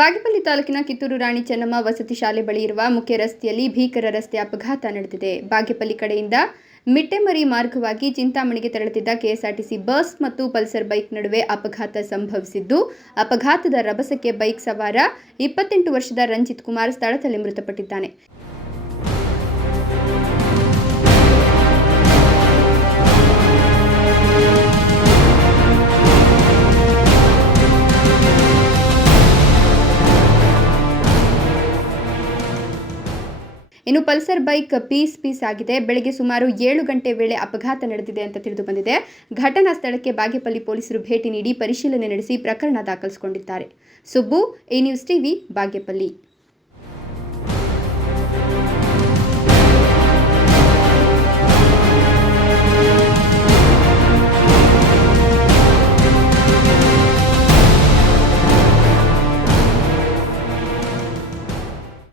ಬಾಗೇಪಲ್ಲಿ ತಾಲೂಕಿನ ಕಿತ್ತೂರು ರಾಣಿ ಚೆನ್ನಮ್ಮ ವಸತಿ ಶಾಲೆ ಬಳಿ ಇರುವ ಮುಖ್ಯ ರಸ್ತೆಯಲ್ಲಿ ಭೀಕರ ರಸ್ತೆ ಅಪಘಾತ ನಡೆದಿದೆ. ಬಾಗೇಪಲ್ಲಿ ಕಡೆಯಿಂದ ಮಿಟ್ಟೆಮರಿ ಮಾರ್ಗವಾಗಿ ಚಿಂತಾಮಣಿಗೆ ತೆರಳುತ್ತಿದ್ದ ಕೆಎಸ್ಆರ್ಟಿಸಿ ಬಸ್ ಮತ್ತು ಪಲ್ಸರ್ ಬೈಕ್ ನಡುವೆ ಅಪಘಾತ ಸಂಭವಿಸಿದ್ದು, ಅಪಘಾತದ ರಭಸಕ್ಕೆ ಬೈಕ್ ಸವಾರ ಇಪ್ಪತ್ತೆಂಟು ವರ್ಷದ ರಂಜಿತ್ ಕುಮಾರ್ ಸ್ಥಳದಲ್ಲಿ ಮೃತಪಟ್ಟಿದ್ದಾನೆ. ಇನ್ನು ಪಲ್ಸರ್ ಬೈಕ್ ಪೀಸ್ ಪೀಸ್ ಆಗಿದೆ. ಬೆಳಗ್ಗೆ ಸುಮಾರು ಏಳು ಗಂಟೆ ವೇಳೆ ಅಪಘಾತ ನಡೆದಿದೆ ಅಂತ ತಿಳಿದು ಬಂದಿದೆ. ಘಟನಾ ಸ್ಥಳಕ್ಕೆ ಬಾಗೇಪಲ್ಲಿ ಪೊಲೀಸರು ಭೇಟಿ ನೀಡಿ ಪರಿಶೀಲನೆ ನಡೆಸಿ ಪ್ರಕರಣ ದಾಖಲಿಸಿಕೊಂಡಿದ್ದಾರೆ. Subbu, A news TV, Bagepalli.